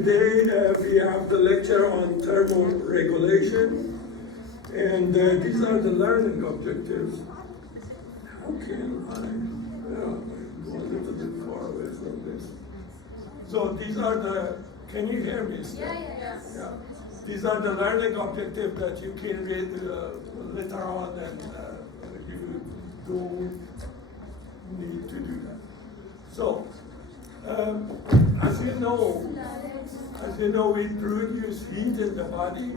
Today we have the lecture on thermoregulation, and these are the learning objectives. How can I go a little bit far away from this? So these are the, can you hear me still? Yeah. These are the learning objectives that you can read later on, and you don't need to do that. So, as you know, we produce heat in the body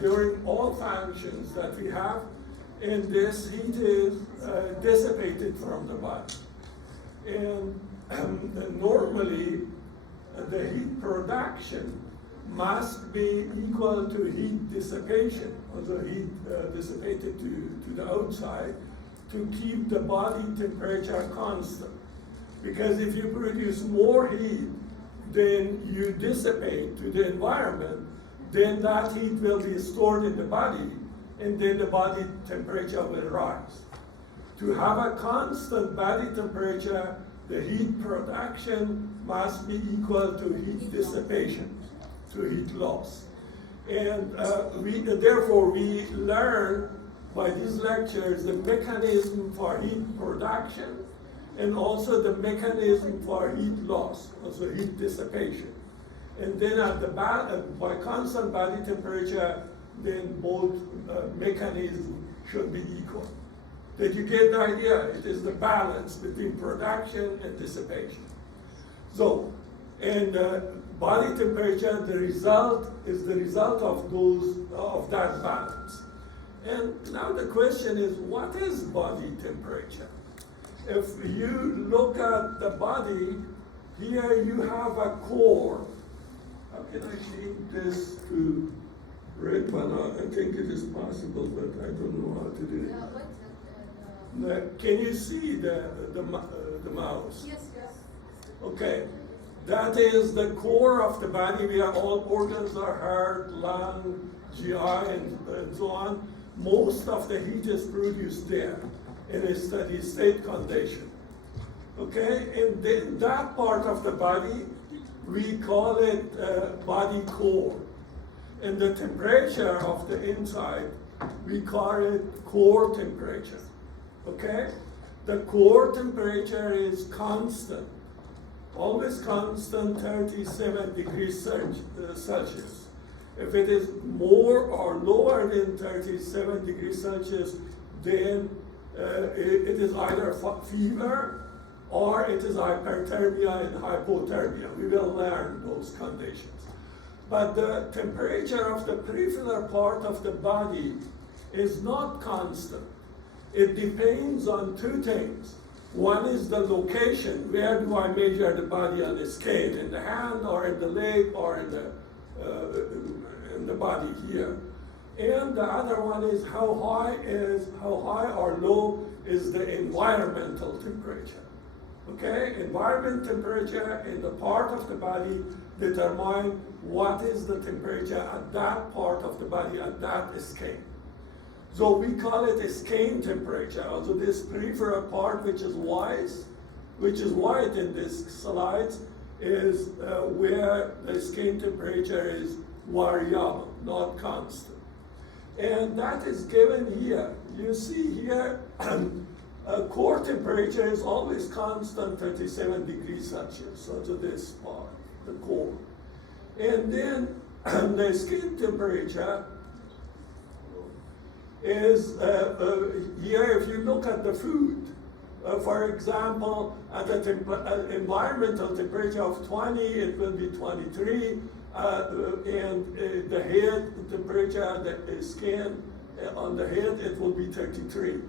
during all functions that we have, and this heat is dissipated from the body. And normally, the heat production must be equal to heat dissipation, or the heat dissipated to the outside, to keep the body temperature constant. Because if you produce more heat than you dissipate to the environment, then that heat will be stored in the body, and then the body temperature will rise. To have a constant body temperature, the heat production must be equal to heat dissipation, to heat loss. And therefore we learn by these lectures the mechanism for heat production, and also the mechanism for heat loss, also heat dissipation. And then by constant body temperature, then both mechanisms should be equal. Did you get the idea? It is the balance between production and dissipation. So, and body temperature, the result is the result of that balance. And now the question is, what is body temperature? If you look at the body, here you have a core. How can I change this to red one? I think it is possible, but I don't know how to do it. Can you see the mouse? Yes. Okay. That is the core of the body where all organs are heart, lung, GI, and so on. Most of the heat is produced there in a steady state condition. Okay, and then that part of the body, we call it body core. And the temperature of the inside, we call it core temperature. Okay, the core temperature is constant, always constant, 37 degrees Celsius. If it is more or lower than 37 degrees Celsius, then it is either fever or it is hyperthermia and hypothermia. We will learn those conditions. But the temperature of the peripheral part of the body is not constant. It depends on two things. One is the location. Where do I measure the body on a scale? In the hand or in the leg or in the body here? And the other one is how high or low is the environmental temperature. Okay, environment temperature in the part of the body determine what is the temperature at that part of the body at that scale. So we call it a scale temperature. Also this peripheral part, which is white in this slide, is where the scale temperature is variable, not constant. And that is given here. You see here, core temperature is always constant, 37 degrees Celsius. So to this part, the core. And then the skin temperature is here. If you look at the food, for example, at the environmental temperature of 20, it will be 23. And the head temperature, the skin on the head, it will be 33.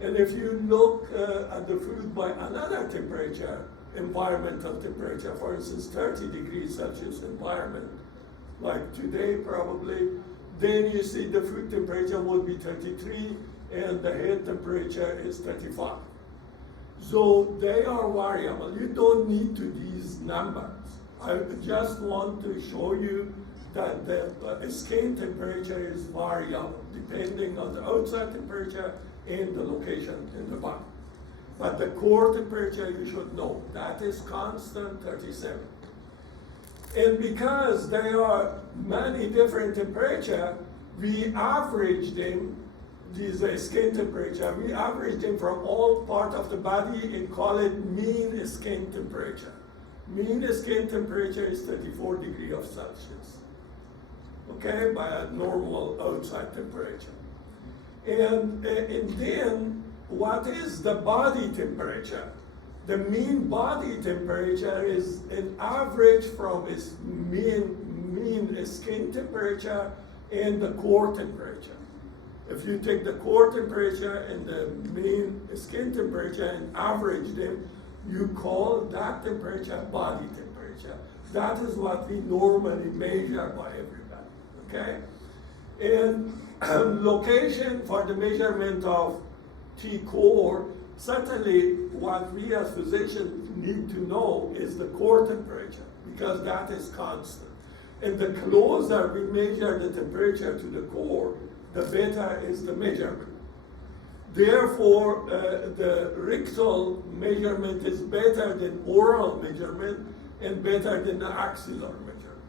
And if you look at the food by another temperature, environmental temperature, for instance, 30 degrees Celsius environment, like today probably, then you see the food temperature will be 33 and the head temperature is 35. So they are variable. You don't need to these numbers. I just want to show you that the skin temperature is variable depending on the outside temperature and the location in the body. But the core temperature you should know, that is constant 37. And because there are many different temperatures, we average them, these skin temperature, we average them from all parts of the body and call it mean skin temperature. Mean skin temperature is 34 degrees of Celsius, okay, by a normal outside temperature. And then, what is the body temperature? The mean body temperature is an average from its mean skin temperature and the core temperature. If you take the core temperature and the mean skin temperature and average them, you call that temperature body temperature. That is what we normally measure by everybody, okay? And location for the measurement of T-core, certainly what we as physicians need to know is the core temperature, because that is constant. And the closer we measure the temperature to the core, the better is the measurement. Therefore, the rectal measurement is better than oral measurement and better than the axillary measurement.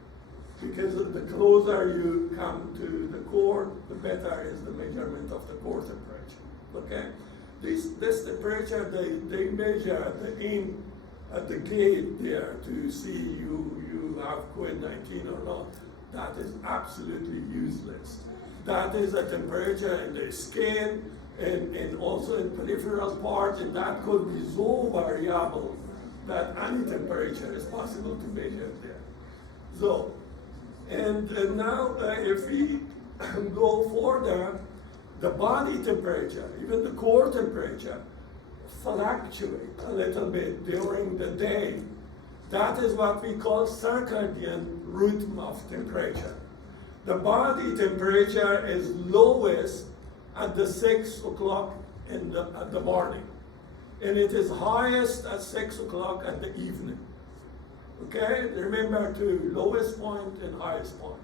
Because the closer you come to the core, the better is the measurement of the core temperature, okay? This temperature, they measure at the gate there to see you have COVID-19 or not. That is absolutely useless. That is a temperature in the skin and also in peripheral parts, and that could be so variable that any temperature is possible to measure there. So, and now if we go further, the body temperature, even the core temperature, fluctuate a little bit during the day. That is what we call circadian rhythm of temperature. The body temperature is lowest at the 6 o'clock at the morning, and it is highest at 6 o'clock at the evening. Okay, remember to lowest point and highest point,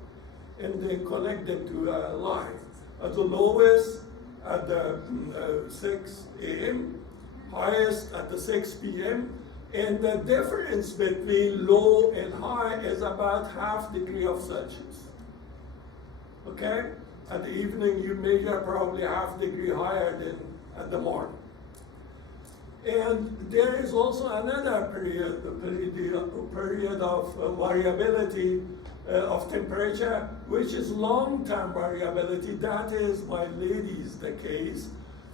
and then connect them to a line. At the lowest at the 6 a.m., highest at the 6 p.m., and the difference between low and high is about ½ degree of Celsius. Okay? At the evening, you measure probably ½ degree higher than at the morning. And there is also another period of variability of temperature, which is long-term variability. That is, my ladies, the case.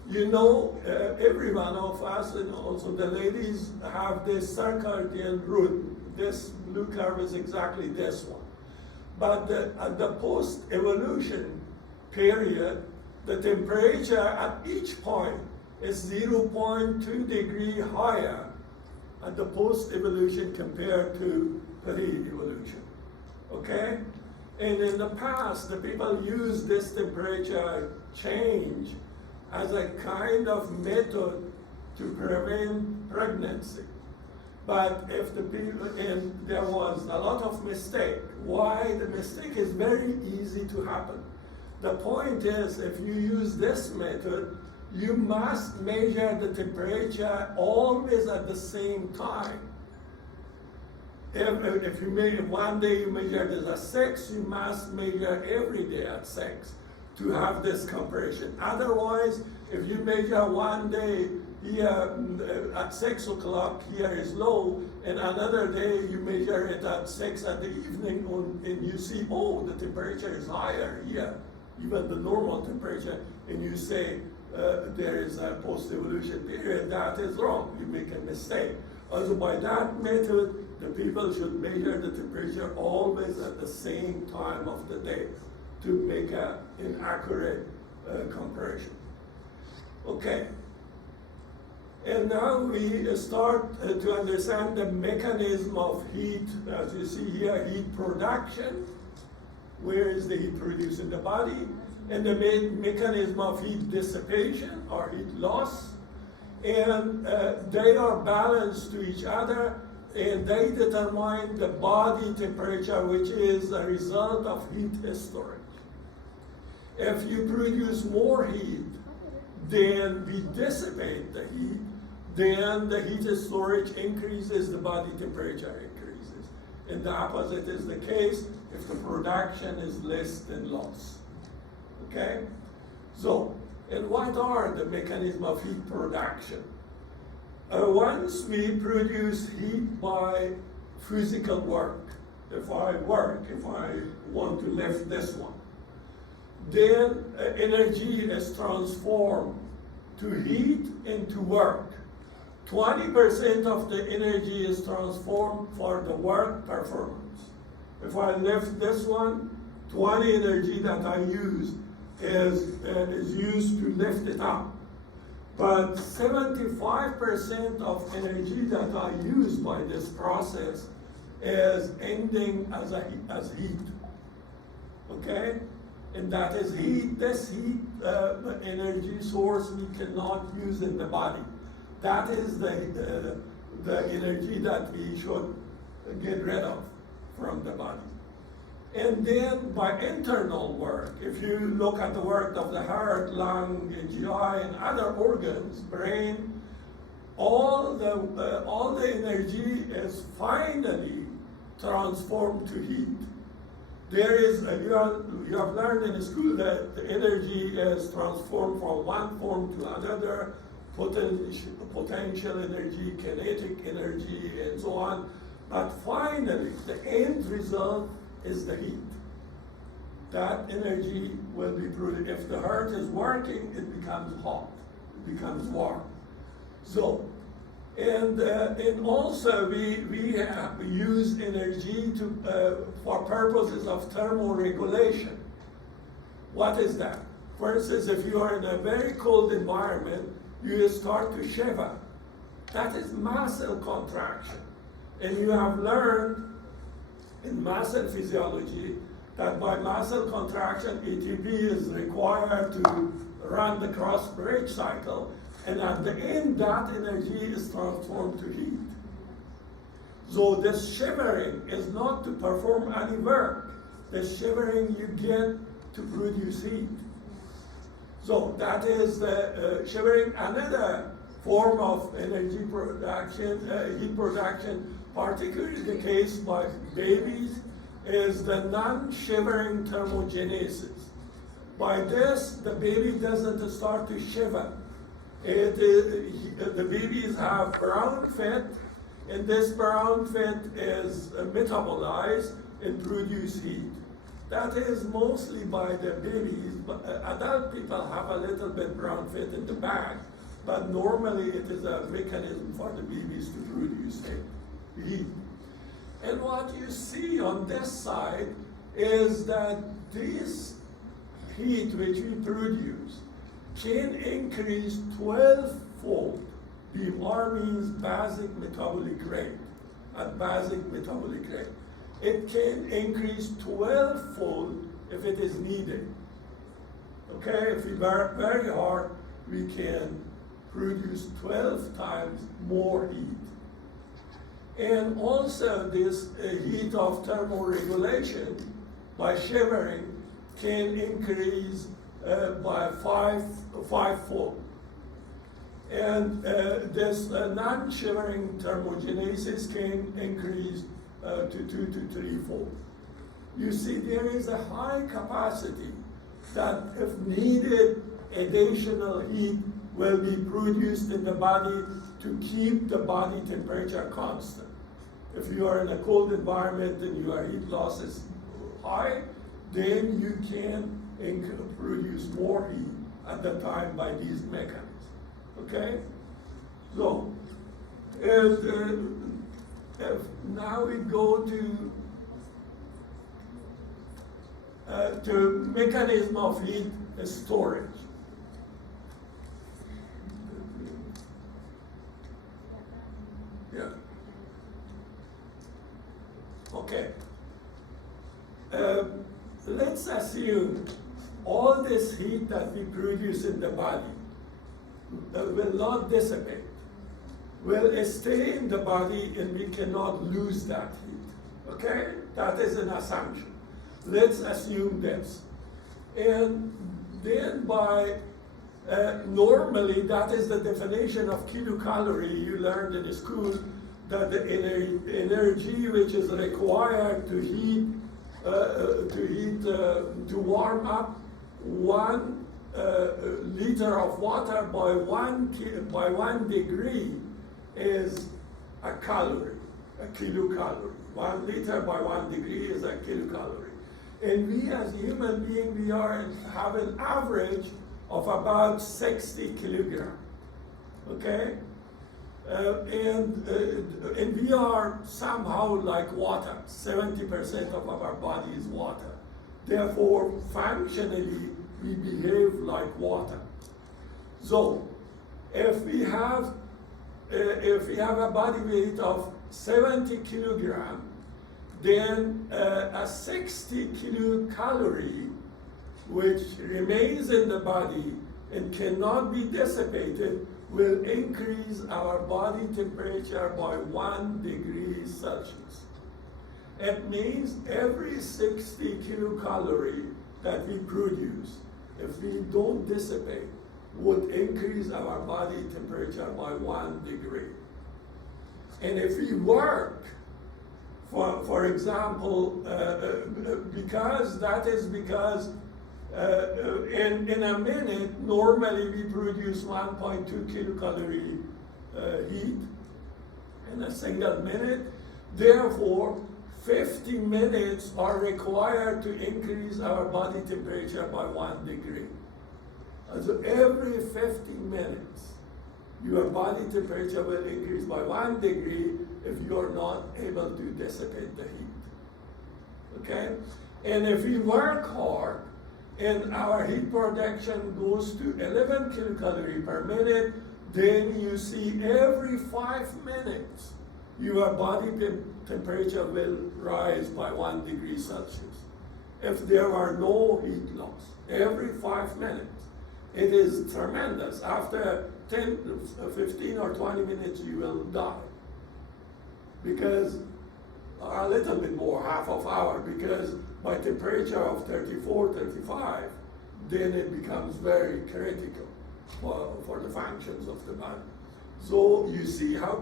You know, every one of us, and also the ladies, have this circadian rhythm. This blue curve is exactly this one. But at the post-evolution period, the temperature at each point is 0.2 degree higher at the post-evolution compared to pre-evolution. Okay? And in the past, the people used this temperature change as a kind of method to prevent pregnancy. But if the people, and there was a lot of mistake. Why? The mistake is very easy to happen. The point is, if you use this method, you must measure the temperature always at the same time. If you measure one day, you measure it at 6, you must measure every day at 6 to have this comparison. Otherwise, if you measure one day here at 6 o'clock, here is low, and another day you measure it at 6 at the evening, and you see, oh, the temperature is higher here, even the normal temperature, and you say there is a post-evolution period. That is wrong. You make a mistake. Also, by that method, the people should measure the temperature always at the same time of the day to make an accurate comparison. Okay. And now we start to understand the mechanism of heat. As you see here, heat production. Where is the heat produced in the body? And the mechanism of heat dissipation or heat loss. And they are balanced to each other, and they determine the body temperature, which is a result of heat storage. If you produce more heat than we dissipate the heat, then the heat storage increases, the body temperature increases. And the opposite is the case if the production is less than loss. Okay? So, and what are the mechanisms of heat production? Once we produce heat by physical work, if I want to lift this one, then energy is transformed to heat into work. 20% of the energy is transformed for the work performance. If I lift this one, 20 energy that I use is used to lift it up. But 75% of energy that I use by this process is ending as heat. Okay? And that is heat. This heat energy source we cannot use in the body. That is the energy that we should get rid of from the body. And then by internal work, if you look at the work of the heart, lung, GI, and other organs, brain, all the energy is finally transformed to heat. There is, you have learned in school that the energy is transformed from one form to another, potential energy, kinetic energy, and so on. But finally, the end result is the heat. That energy will be produced. If the heart is working, it becomes hot, it becomes warm. So, and also we use energy for purposes of thermoregulation. What is that? For instance, if you are in a very cold environment, you start to shiver. That is muscle contraction. And you have learned in muscle physiology that by muscle contraction, ATP is required to run the cross-bridge cycle, and at the end, that energy is transformed to heat. So this shivering is not to perform any work. The shivering you get to produce heat. So that is the shivering. Another form of energy production, heat production, particularly the case by babies, is the non-shivering thermogenesis. By this, the baby doesn't start to shiver. The babies have brown fat, and this brown fat is metabolized and produce heat. That is mostly by the babies, but adult people have a little bit brown fat in the back, but normally it is a mechanism for the babies to produce heat. And what you see on this side is that this heat which we produce can increase 12-fold. BMR means basic metabolic rate, at basic metabolic rate. It can increase 12-fold if it is needed. Okay, if we work very hard, we can produce 12 times more heat. And also this heat of thermoregulation by shivering can increase by five-fold. And this non-shivering thermogenesis can increase to 2 to 3-fold. You see, there is a high capacity that if needed, additional heat will be produced in the body to keep the body temperature constant. If you are in a cold environment and your heat loss is high, then you can produce more heat at the time by these mechanisms. Okay? So, and now we go to mechanism of heat storage. Yeah. Okay. Let's assume all this heat that we produce in the body will not dissipate, will stay in the body, and we cannot lose that heat. Okay? That is an assumption. Let's assume this. And then by normally, that is the definition of kilocalorie you learned in school, that the energy which is required to warm up 1 liter of water by 1 degree is a calorie, a kilocalorie. 1 liter by 1 degree is a kilocalorie. And we as human beings, we have an average of about 60 kilograms. Okay? And we are somehow like water. 70% of our body is water. Therefore, functionally, we behave like water. So, if we have a body weight of 70 kilograms, then a 60 kilocalorie, which remains in the body and cannot be dissipated, will increase our body temperature by 1 degree Celsius. It means every 60 kilocalorie that we produce, if we don't dissipate, would increase our body temperature by 1 degree. And if we work, for example, because in a minute, normally we produce 1.2 kilocalorie heat in a single minute. Therefore, 50 minutes are required to increase our body temperature by 1 degree. So every 50 minutes, your body temperature will increase by 1 degree if you're not able to dissipate the heat. Okay? And if we work hard, and our heat production goes to 11 kilocalorie per minute, then you see every 5 minutes, your body temperature will rise by 1 degree Celsius. If there are no heat loss, every 5 minutes, it is tremendous. After 10, 15 or 20 minutes, you will die. Because, a little bit more, half of hour, because by temperature of 34, 35, then it becomes very critical for the functions of the body. So you see how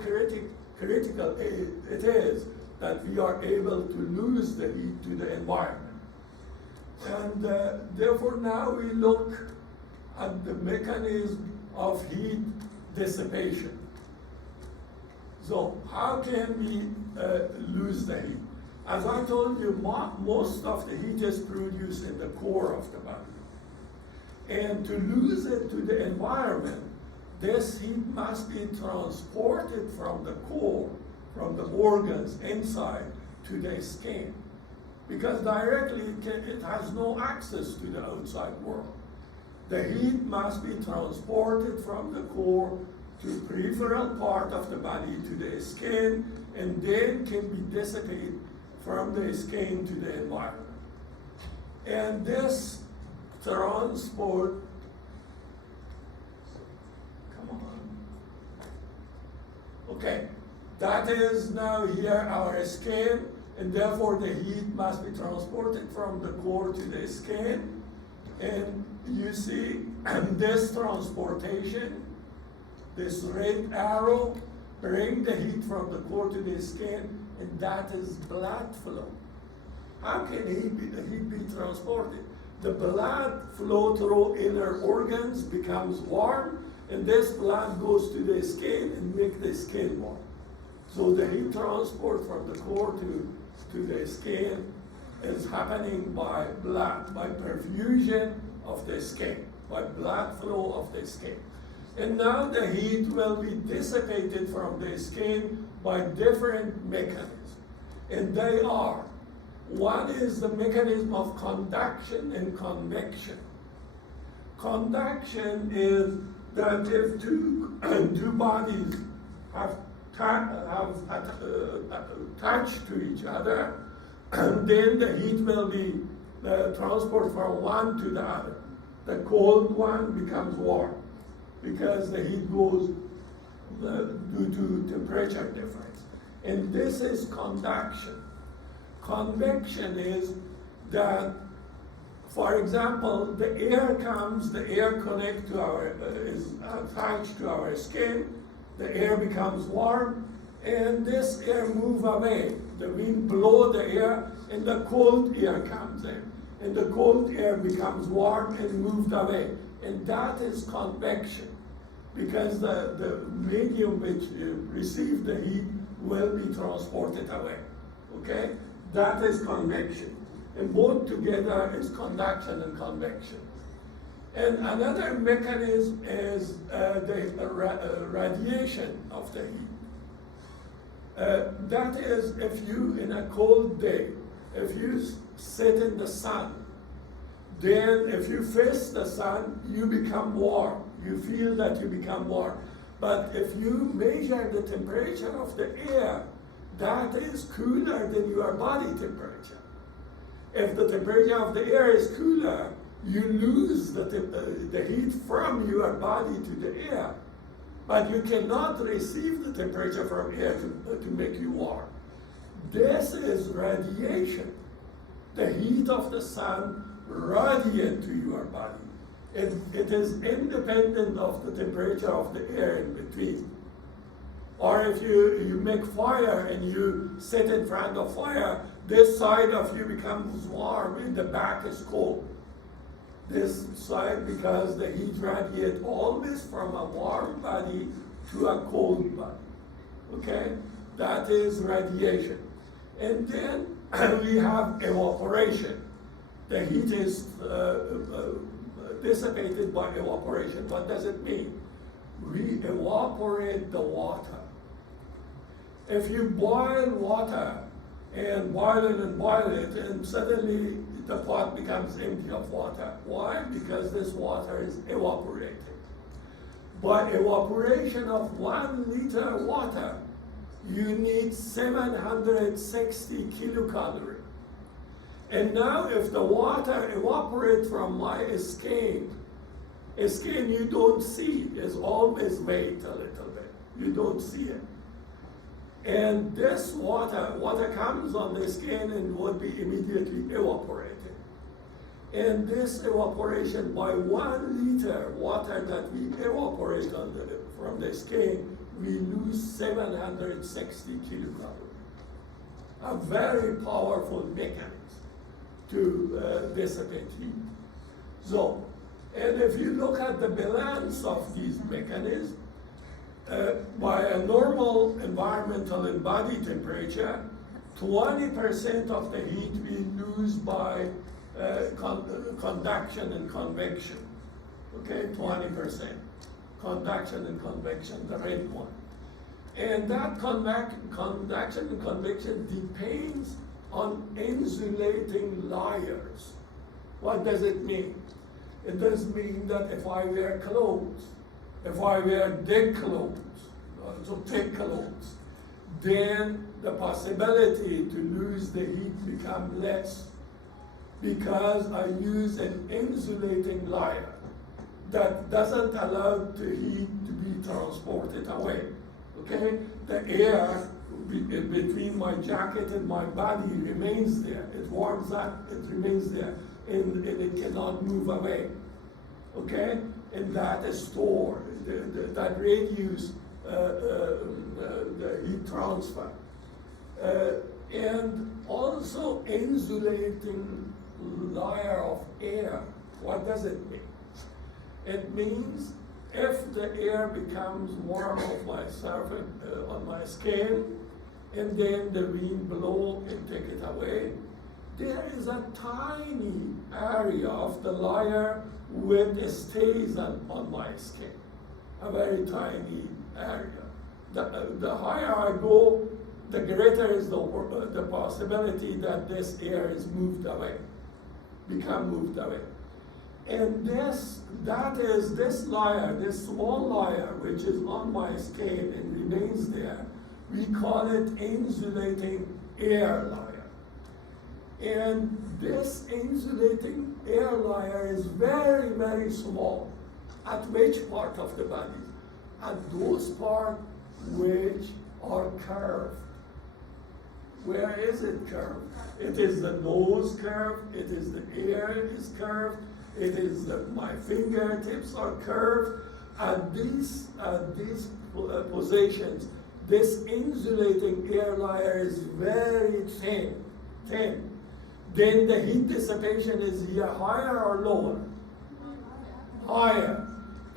critical it is that we are able to lose the heat to the environment. And therefore now we look at the mechanism of heat dissipation. So how can we lose the heat? As I told you, most of the heat is produced in the core of the body. And to lose it to the environment, this heat must be transported from the core, from the organs inside, to the skin. Because directly it has no access to the outside world. The heat must be transported from the core to peripheral part of the body to the skin, and then can be dissipated from the skin to the environment. And this transport, come on. Okay, that is now here our skin, and therefore the heat must be transported from the core to the skin. And you see this transportation, this red arrow, bring the heat from the core to the skin, and that is blood flow. How can the heat be transported? The blood flow through inner organs, becomes warm, and this blood goes to the skin and make the skin warm. So the heat transport from the core to the skin is happening by blood, by perfusion of the skin, by blood flow of the skin. And now the heat will be dissipated from the skin by different mechanisms. And they are, one is the mechanism of conduction and convection. Conduction is that if two bodies have attached to each other, then the heat will be transported from one to the other. The cold one becomes warm because the heat goes due to temperature difference. And this is conduction. Convection is that, for example, the air comes, the air connects to is attached to our skin, the air becomes warm, and this air move away. The wind blow the air, and the cold air comes in. And the cold air becomes warm and moved away. And that is convection, because the medium which receives the heat will be transported away. Okay? That is convection. And both together is conduction and convection. And another mechanism is the radiation of the heat. That is, if you, in a cold day, if you sit in the sun, then if you face the sun, you become warm. You feel that you become warm. But if you measure the temperature of the air, that is cooler than your body temperature. If the temperature of the air is cooler, you lose the heat from your body to the air. But you cannot receive the temperature from air to make you warm. This is radiation. The heat of the sun radiate to your body. It is independent of the temperature of the air in between. Or if you make fire and you sit in front of fire, this side of you becomes warm and the back is cold. This side, because the heat radiates always from a warm body to a cold body. Okay? That is radiation. And then we have evaporation. The heat is dissipated by evaporation. What does it mean? We evaporate the water. If you boil water and boil it, and suddenly the pot becomes empty of water. Why? Because this water is evaporated. By evaporation of 1 liter water, you need 760 kilocalories. And now if the water evaporates from my skin you don't see, is always wait a little bit. You don't see it. And this water comes on the skin and would be immediately evaporated. And this evaporation, by 1 liter water that we evaporate from the skin, we lose 760 kilocalories. A very powerful mechanism to dissipate heat. So, and if you look at the balance of these mechanisms, by a normal environmental and body temperature, 20% of the heat we lose by conduction and convection. Okay, 20%. Conduction and convection, the red one. And that conduction and convection depends on insulating layers. What does it mean? It does mean that if I wear clothes, if I wear thick clothes, so thick clothes, then the possibility to lose the heat becomes less, because I use an insulating layer that doesn't allow the heat to be transported away. Okay? The air between my jacket and my body remains there. It warms up, it remains there, and it cannot move away. Okay? And that is stored. That reduces the heat transfer. And also insulating layer of air. What does it mean? It means if the air becomes warm on my surface, on my skin, and then the wind blow and take it away, there is a tiny area of the layer which stays on my skin. A very tiny area. The higher I go, the greater is the possibility that this air is moved away, become moved away. And this layer, this small layer, which is on my skin and remains there, we call it insulating air layer. And this insulating air layer is very, very small. At which part of the body? At those parts which are curved. Where is it curved? It is the nose curved, it is the ear is curved, it is my fingertips are curved. At these positions, this insulating air layer is very thin, then the heat dissipation is here higher or lower? Higher.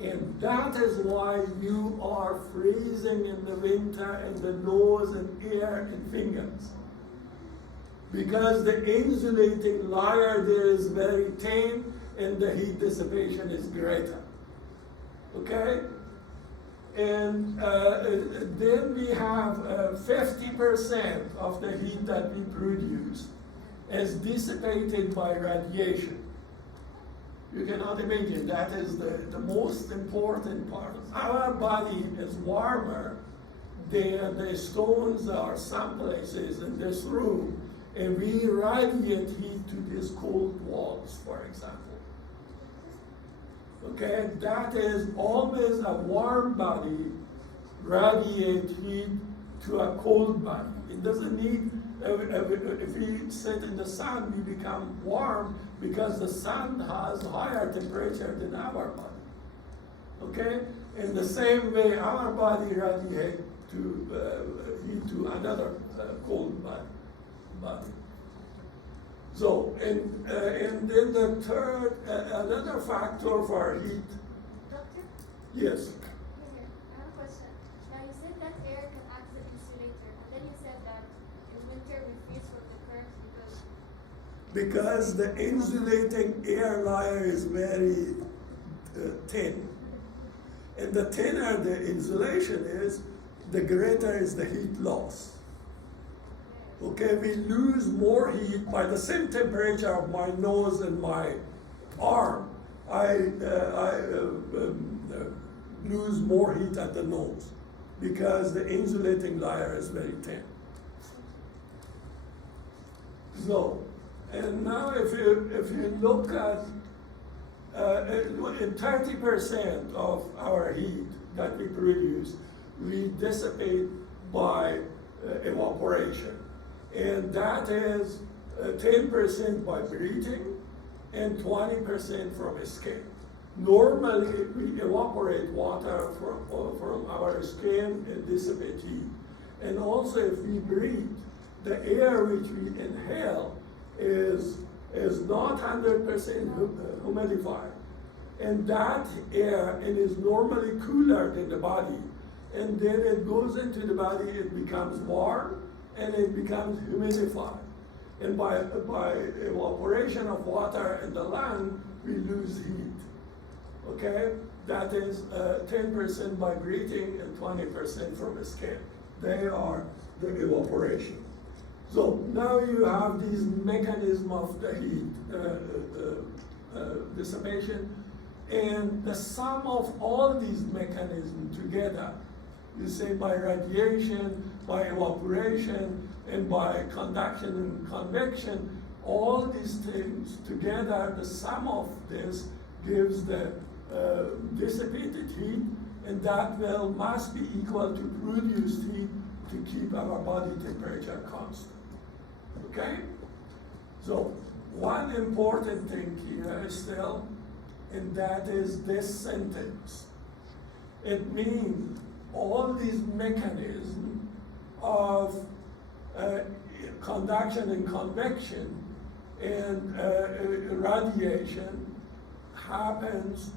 And that is why you are freezing in the winter in the nose and ear and fingers. Because the insulating layer there is very thin and the heat dissipation is greater. Okay? And then we have 50% of the heat that we produce is dissipated by radiation. You cannot imagine, that is the most important part. Our body is warmer than the stones are some places in this room, and we radiate heat to these cold walls, for example. Okay, that is always a warm body radiate heat to a cold body. It doesn't need, if we sit in the sun, we become warm because the sun has higher temperature than our body. Okay? In the same way, our body radiate to heat to another cold body. So, and then the third, another factor for heat. Doctor? Yes. Here, I have a question. Now you said that air can act as an insulator, and then you said that in winter we freeze from the current Because the insulating air layer is very thin. And the thinner the insulation is, the greater is the heat loss. Okay, we lose more heat by the same temperature of my nose and my arm. I lose more heat at the nose because the insulating layer is very thin. So, and now if you look at 30% of our heat that we produce, we dissipate by evaporation. And that is 10% by breathing and 20% from skin. Normally, we evaporate water from our skin and dissipate heat. And also, if we breathe, the air which we inhale is not 100% humidified. And that air, it is normally cooler than the body. And then it goes into the body, it becomes warm, and it becomes humidified. And by evaporation of water in the lung, we lose heat. Okay? That is 10% by breathing and 20% from the skin. They are the evaporation. So now you have these mechanisms of the heat dissipation, and the sum of all these mechanisms together, you say by radiation, by evaporation, and by conduction and convection, all these things together, the sum of this gives the dissipated heat, and that must be equal to produced heat to keep our body temperature constant. Okay? So, one important thing here is still, and that is this sentence. It means all these mechanisms of conduction and convection and radiation happens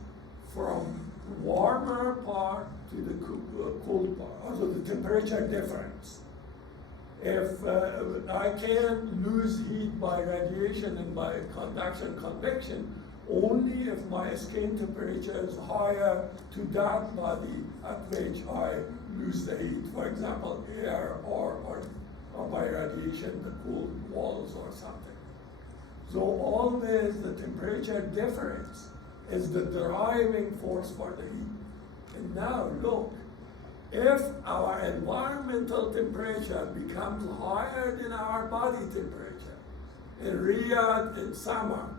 from warmer part to the cold part, also the temperature difference. If I can lose heat by radiation and by conduction convection, only if my skin temperature is higher to that body at which I lose the heat. For example, air or by radiation, the cool walls or something. So all this, the temperature difference is the driving force for the heat. And now look, if our environmental temperature becomes higher than our body temperature, in Riyadh in summer,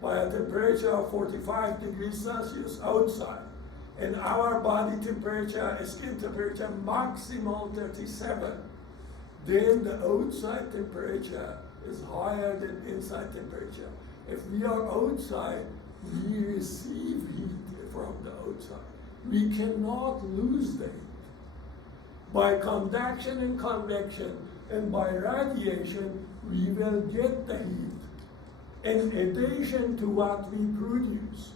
by a temperature of 45 degrees Celsius outside, and our body temperature, skin temperature, maximal 37, then the outside temperature is higher than inside temperature. If we are outside, we receive heat from the outside. We cannot lose the heat. By conduction and convection and by radiation, we will get the heat in addition to what we produce.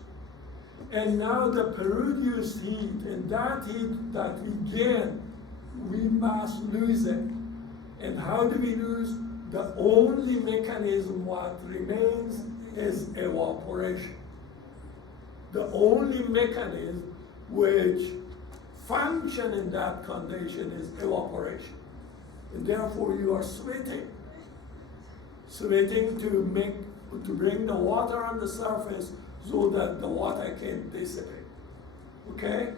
And now the produced heat, and that heat that we gain, we must lose it. And how do we lose? The only mechanism what remains is evaporation. The only mechanism which function in that condition is evaporation. And therefore you are sweating. Sweating to bring the water on the surface so that the water can dissipate. Okay?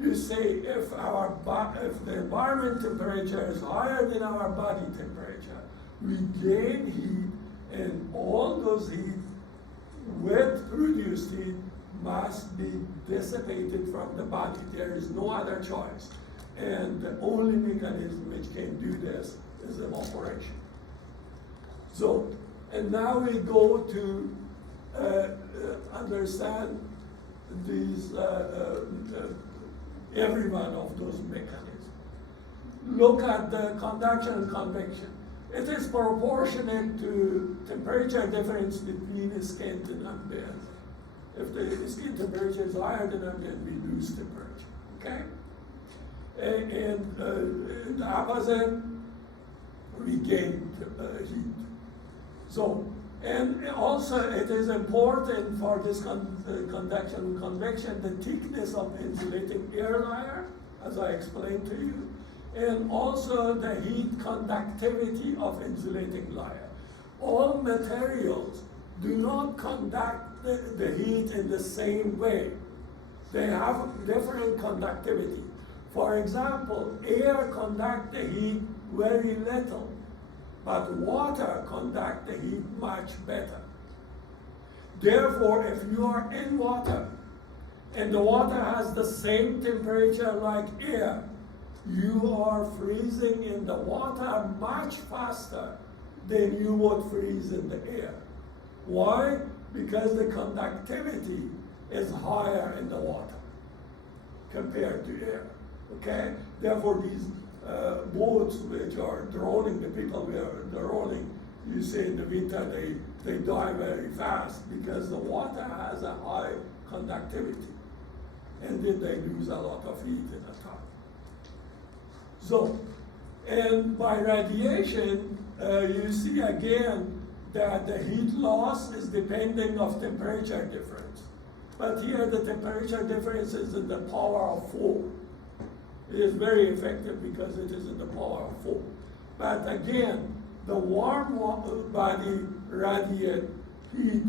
You say if the environment temperature is higher than our body temperature, we gain heat, and all those heat with produced heat must be dissipated from the body. There is no other choice. And the only mechanism which can do this is evaporation. So, and now we go to understand these, every one of those mechanisms. Look at the conduction and convection. It is proportionate to temperature difference between skin and ambient. If the skin temperature is higher than ambient, we lose temperature, okay? And the opposite, we gain heat. So, and also it is important for this conduction and convection, the thickness of the insulating air layer, as I explained to you, and also the heat conductivity of insulating layer. All materials do not conduct the heat in the same way. They have different conductivity. For example, air conducts the heat very little, but water conducts the heat much better. Therefore, if you are in water, and the water has the same temperature like air, you are freezing in the water much faster than you would freeze in the air. Why? Because the conductivity is higher in the water compared to air. Okay? Therefore, these boats which are drowning, the people who are drowning, you say in the winter they die very fast because the water has a high conductivity. And then they lose a lot of heat in a time. So, and by radiation, you see again that the heat loss is depending of temperature difference. But here the temperature difference is in the power of 4. It is very effective because it is in the power of 4. But again, the warm body radiates heat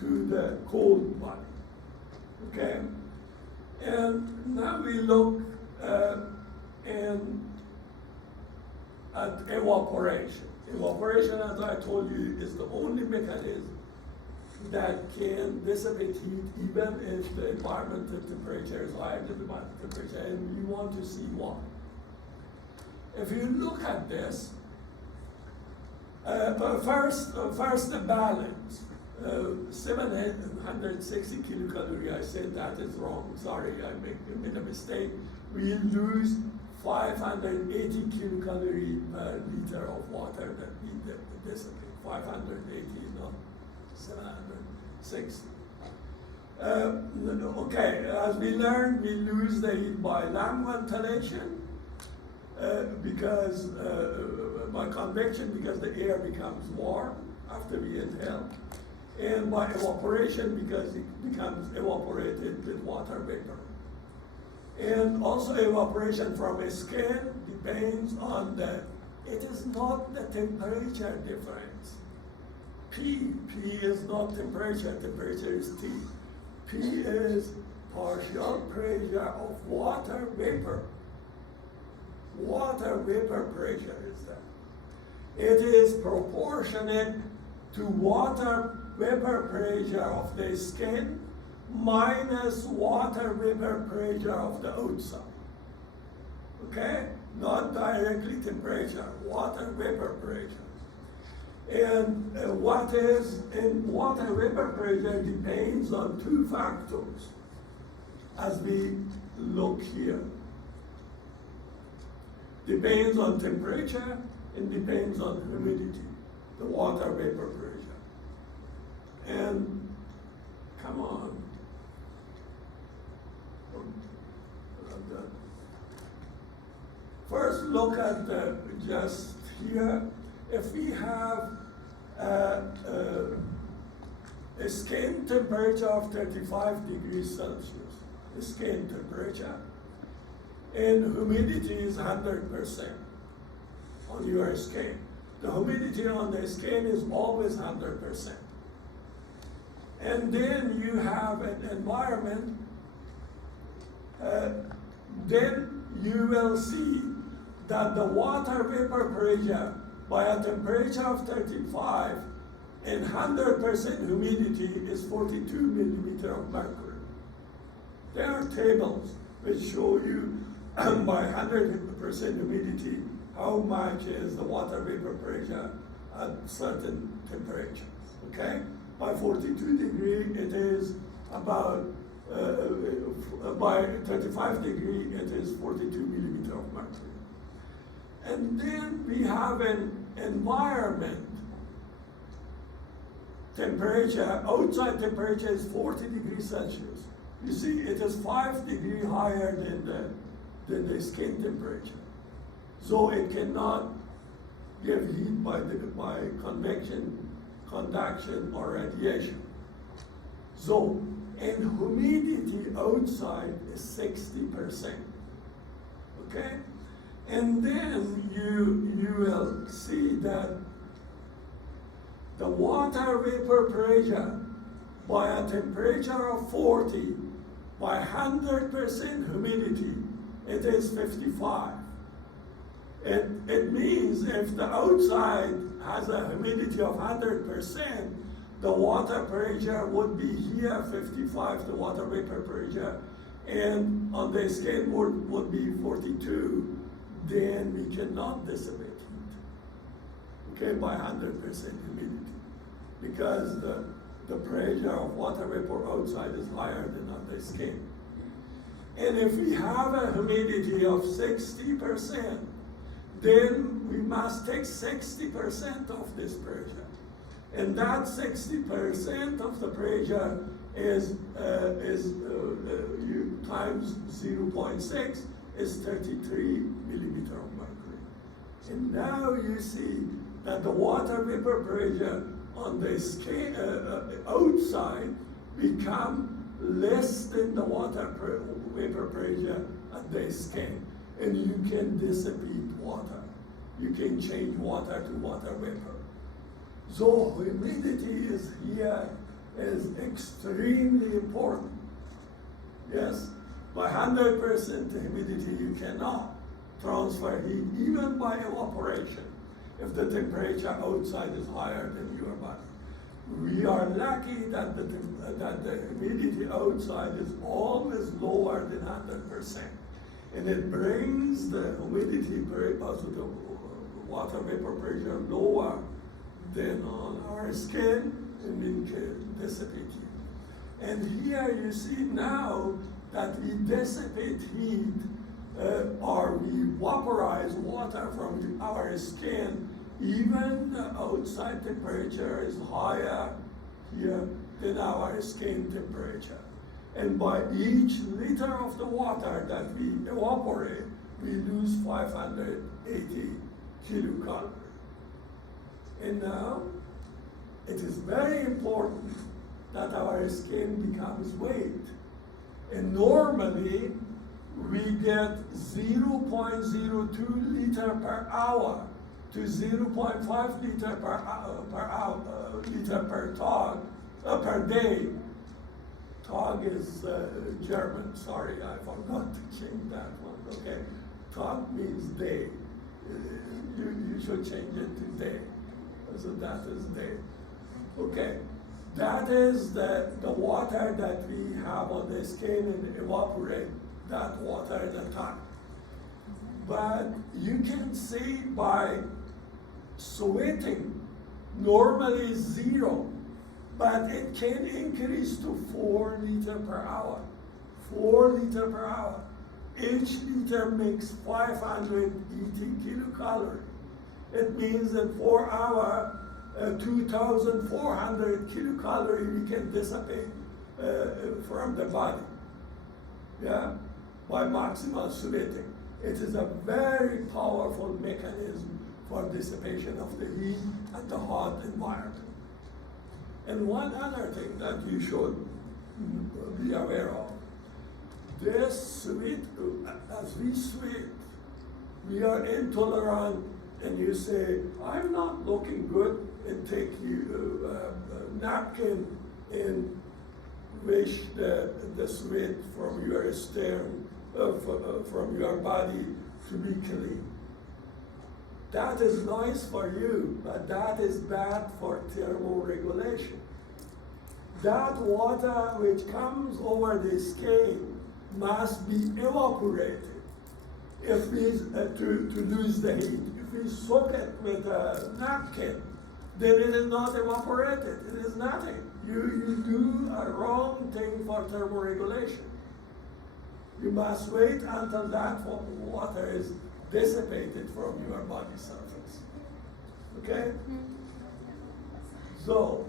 to the cold body. Okay? And now we look at evaporation. Evaporation, as I told you, is the only mechanism that can dissipate heat even if the environmental temperature is higher than the body temperature, and we want to see why. If you look at this, first the balance. 760 kilocalorie, I said that is wrong. Sorry, I made a mistake. We lose 580 kilocalorie per liter of water that we dissipate. 580, not 760. Okay, as we learned, we lose the heat by lung ventilation because by convection, because the air becomes warm after we inhale, and by evaporation because it becomes evaporated with water vapor. And also evaporation from a skin depends on it is not the temperature difference. P is not temperature, temperature is T. P is partial pressure of water vapor. Water vapor pressure is that. It is proportionate to water vapor pressure of the skin minus water vapor pressure of the outside. Okay? Not directly temperature, water vapor pressure. And what is in water vapor pressure depends on 2 factors as we look here. Depends on temperature and depends on humidity, the water vapor pressure. And come on. First, look at just here. If we have a skin temperature of 35 degrees Celsius, skin temperature, and humidity is 100% on your skin. The humidity on the skin is always 100%. And then you have an environment, then you will see that the water vapor pressure by a temperature of 35 and 100% humidity is 42 millimeter of mercury. There are tables which show you by 100% humidity how much is the water vapor pressure at certain temperatures, okay? By 42 degree, it is about, by 35 degree, it is 42 millimeter of mercury. And then we have an environment temperature, outside temperature is 40 degrees Celsius. You see, it is 5 degrees higher than the skin temperature. So it cannot give heat by convection, conduction, or radiation. So, and humidity outside is 60%. Okay? And then you will see that the water vapor pressure by a temperature of 40, by 100% humidity, it is 55. It means if the outside has a humidity of 100%, the water pressure would be here 55, the water vapor pressure, and on the skin would be 42. Then we cannot dissipate heat, okay, by 100% humidity, because the pressure of water vapor outside is higher than on the skin. And if we have a humidity of 60%, then we must take 60% of this pressure. And that 60% of the pressure is you times 0.6 is 33 millimeter of mercury. And now you see that the water vapor pressure on the skin outside become less than the water vapor pressure at the skin. And you can dissipate water. You can change water to water vapor. So humidity is here is extremely important. Yes? By 100% humidity, you cannot transfer heat, even by evaporation, if the temperature outside is higher than your body. We are lucky that the humidity outside is always lower than 100%. And it brings the humidity, also the water vapor pressure lower than on our skin, and we can dissipate heat. And here you see now that we dissipate heat or we vaporize water from our skin, even the outside temperature is higher here than our skin temperature. And by each liter of the water that we evaporate, we lose 580 kilocalories. And now, it is very important that our skin becomes weight. And normally, we get 0.02 liter per hour to 0.5 liter liter per day. Tag is German, sorry, I forgot to change that one, okay? Tag means day. You should change it to day. So that is day. Okay, that is the water that we have on the skin and evaporate that water at a time. But you can see by sweating, normally 0, but it can increase to 4 liters per hour. 4 liters per hour. each liter makes 580 kilocalories. It means in 4 hours, 2,400 kilocalories we can dissipate from the body, yeah, by maximal sweating. It is a very powerful mechanism for dissipation of the heat at the hot environment. And one other thing that you should be aware of, this sweat, as we sweat, we are intolerant, and you say, I'm not looking good, and take you a napkin and wish the sweat from your stern, from your body to be clean. That is nice for you, but that is bad for thermoregulation. That water which comes over the skin must be evaporated if we to lose the heat. If we soak it with a napkin, then it is not evaporated. It is nothing. You do a wrong thing for thermoregulation. You must wait until that water is dissipated from your body surface. Okay? So,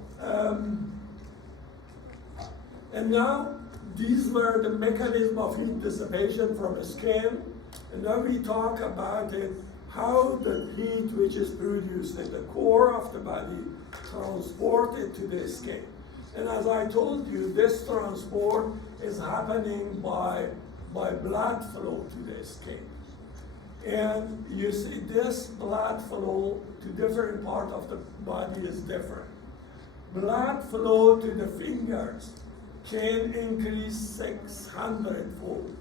and now these were the mechanism of heat dissipation from the skin. And now we talk about it, how the heat which is produced in the core of the body transported to the skin. And as I told you, this transport is happening by blood flow to the skin. And you see this blood flow to different parts of the body is different. Blood flow to the fingers can increase 600-fold.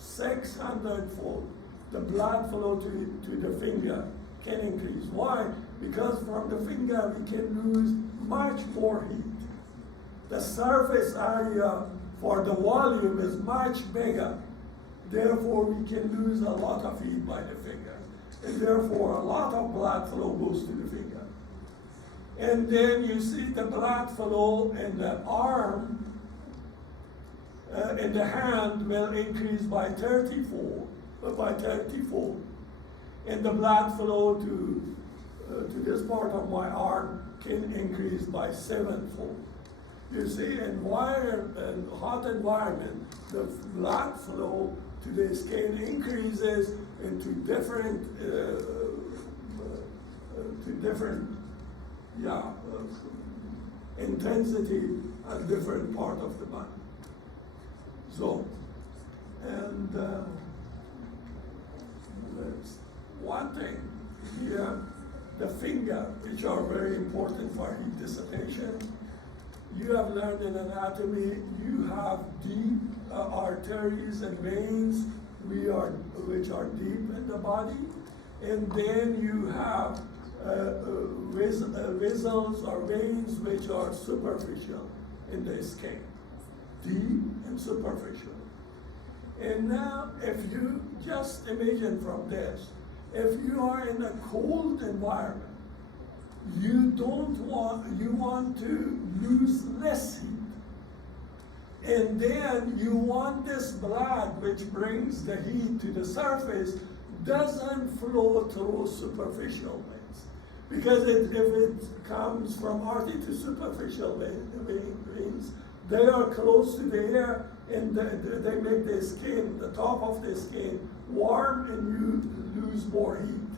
600-fold. The blood flow to the finger can increase. Why? Because from the finger we can lose much more heat. The surface area for the volume is much bigger. Therefore, we can lose a lot of heat by the finger. And therefore, a lot of blood flow goes to the finger. And then you see the blood flow in the arm, in the hand will increase by 30-fold. And the blood flow to this part of my arm can increase by 7-fold. You see, in hot environment, the blood flow to the skin increases into different intensity at different part of the body. So, and one thing here, the finger, which are very important for heat dissipation. You have learned in anatomy, you have deep arteries and veins which are deep in the body, and then you have vessels or veins which are superficial in the skin, deep and superficial. And now, if you just imagine from this, if you are in a cold environment, you want to lose less heat. And then you want this blood which brings the heat to the surface doesn't flow through superficial veins. Because if it comes from artery to superficial veins, they are close to the air and they make the skin, the top of the skin, warm and you lose more heat.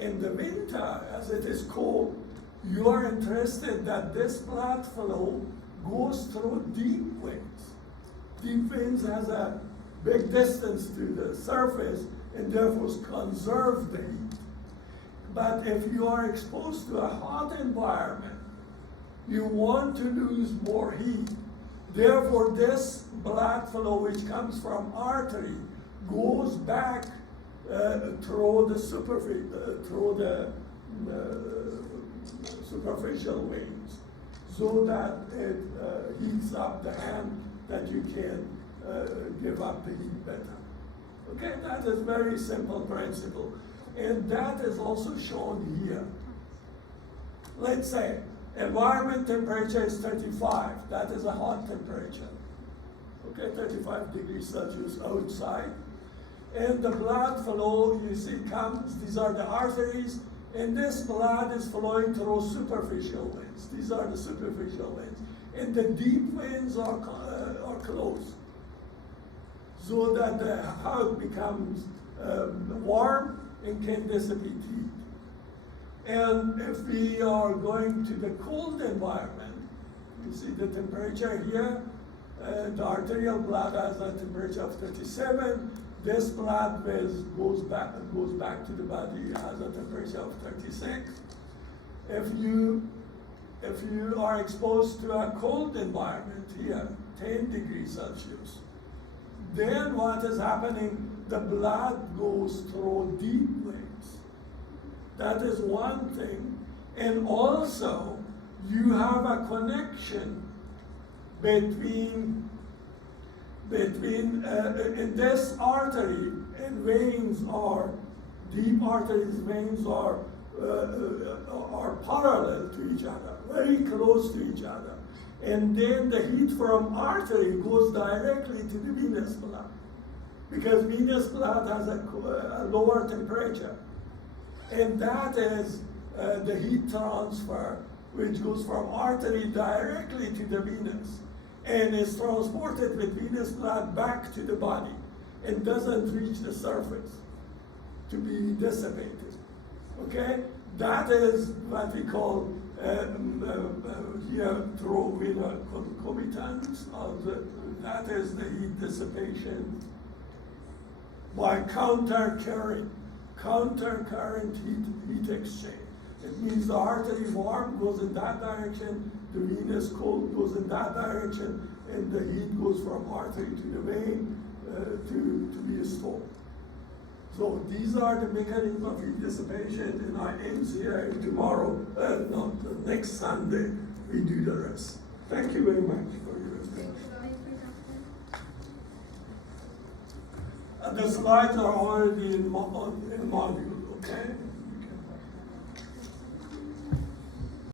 In the winter, as it is cold, you are interested that this blood flow goes through deep veins. Deep veins has a big distance to the surface and therefore conserve the heat. But if you are exposed to a hot environment, you want to lose more heat. Therefore, this blood flow which comes from artery goes back through the superficial veins, so that it heats up the hand that you can give up the heat better. Okay, that is very simple principle. And that is also shown here. Let's say environment temperature is 35, that is a hot temperature. okay, 35 degrees Celsius outside. And the blood flow, you see, comes, these are the arteries, and this blood is flowing through superficial veins. These are the superficial veins. And the deep veins are closed, so that the heart becomes warm and can dissipate heat. And if we are going to the cold environment, you see the temperature here, the arterial blood has a temperature of 37. This blood goes back to the body, has a temperature of 36. If you are exposed to a cold environment here, 10 degrees Celsius, then what is happening? The blood goes through deep veins. That is one thing. And also, you have a connection between in this artery and veins are, deep arteries, veins are parallel to each other, very close to each other. And then the heat from artery goes directly to the venous blood, because venous blood has a lower temperature. And that is the heat transfer, which goes from artery directly to the venous, and is transported with venous blood back to the body, and doesn't reach the surface to be dissipated. Okay? That is what we call here through concomitants. That is the heat dissipation by counter-current heat exchange. It means the artery warm goes in that direction, the venous cold goes in that direction, and the heat goes from artery to the vein to be stored. So these are the mechanisms of heat dissipation, and I end here. Tomorrow, next Sunday, we do the rest. Thank you very much for your attention. The slides are already in module.